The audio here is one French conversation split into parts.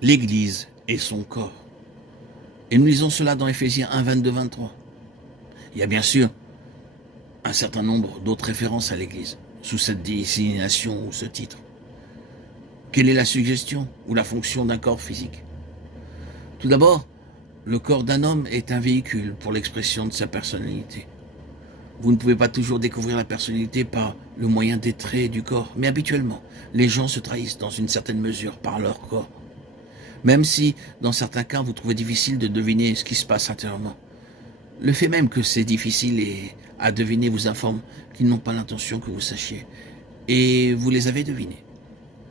l'Église est son corps. Et nous lisons cela dans Éphésiens 1, 22, 23. Il y a bien sûr un certain nombre d'autres références à l'Église, sous cette désignation ou ce titre. Quelle est la suggestion ou la fonction d'un corps physique? Tout d'abord, le corps d'un homme est un véhicule pour l'expression de sa personnalité. Vous ne pouvez pas toujours découvrir la personnalité par le moyen des traits du corps, mais habituellement, les gens se trahissent dans une certaine mesure par leur corps. Même si, dans certains cas, vous trouvez difficile de deviner ce qui se passe intérieurement. Le fait même que c'est difficile à deviner vous informe qu'ils n'ont pas l'intention que vous sachiez. Et vous les avez devinés.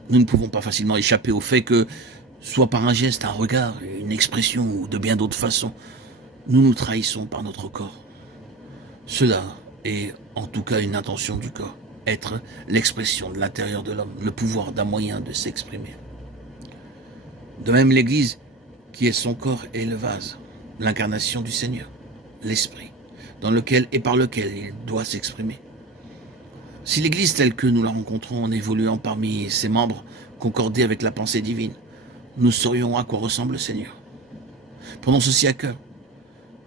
Nous ne pouvons pas facilement échapper au fait que, soit par un geste, un regard, une expression ou de bien d'autres façons, nous nous trahissons par notre corps. Cela est en tout cas une intention du corps, être l'expression de l'intérieur de l'homme, le pouvoir d'un moyen de s'exprimer. De même, l'Église, qui est son corps, est le vase, l'incarnation du Seigneur, l'Esprit, dans lequel et par lequel il doit s'exprimer. Si l'Église telle que nous la rencontrons en évoluant parmi ses membres concordait avec la pensée divine, nous saurions à quoi ressemble le Seigneur. Prenons ceci à cœur,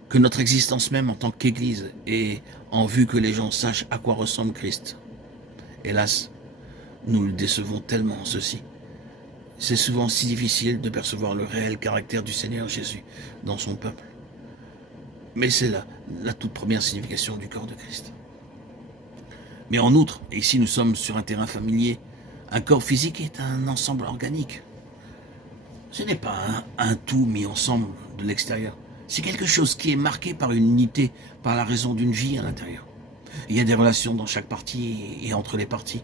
que notre existence même en tant qu'Église est en vue que les gens sachent à quoi ressemble Christ. Hélas, nous le décevons tellement en ceci. C'est souvent si difficile de percevoir le réel caractère du Seigneur Jésus dans son peuple. Mais c'est là la toute première signification du corps de Christ. Mais en outre, et ici nous sommes sur un terrain familier, un corps physique est un ensemble organique. Ce n'est pas un tout mis ensemble de l'extérieur. C'est quelque chose qui est marqué par une unité, par la raison d'une vie à l'intérieur. Il y a des relations dans chaque partie et entre les parties.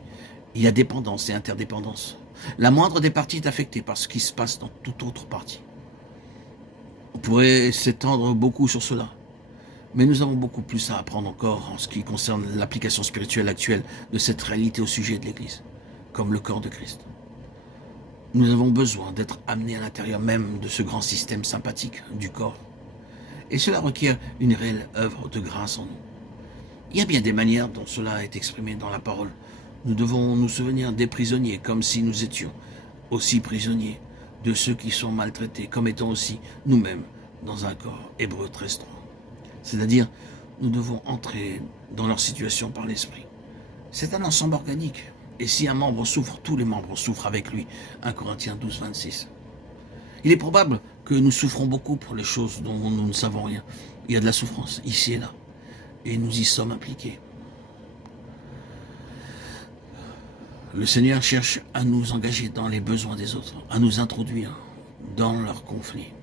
Il y a dépendance et interdépendance. La moindre des parties est affectée par ce qui se passe dans toute autre partie. On pourrait s'étendre beaucoup sur cela. Mais nous avons beaucoup plus à apprendre encore en ce qui concerne l'application spirituelle actuelle de cette réalité au sujet de l'Église, comme le corps de Christ. Nous avons besoin d'être amenés à l'intérieur même de ce grand système sympathique du corps. Et cela requiert une réelle œuvre de grâce en nous. Il y a bien des manières dont cela est exprimé dans la parole. Nous devons nous souvenir des prisonniers comme si nous étions aussi prisonniers, de ceux qui sont maltraités comme étant aussi nous-mêmes dans un corps hébreu très restreint. C'est-à-dire, nous devons entrer dans leur situation par l'esprit. C'est un ensemble organique. Et si un membre souffre, tous les membres souffrent avec lui. 1 Corinthiens 12, 26. Il est probable que nous souffrons beaucoup pour les choses dont nous ne savons rien. Il y a de la souffrance, ici et là. Et nous y sommes impliqués. Le Seigneur cherche à nous engager dans les besoins des autres, à nous introduire dans leurs conflits.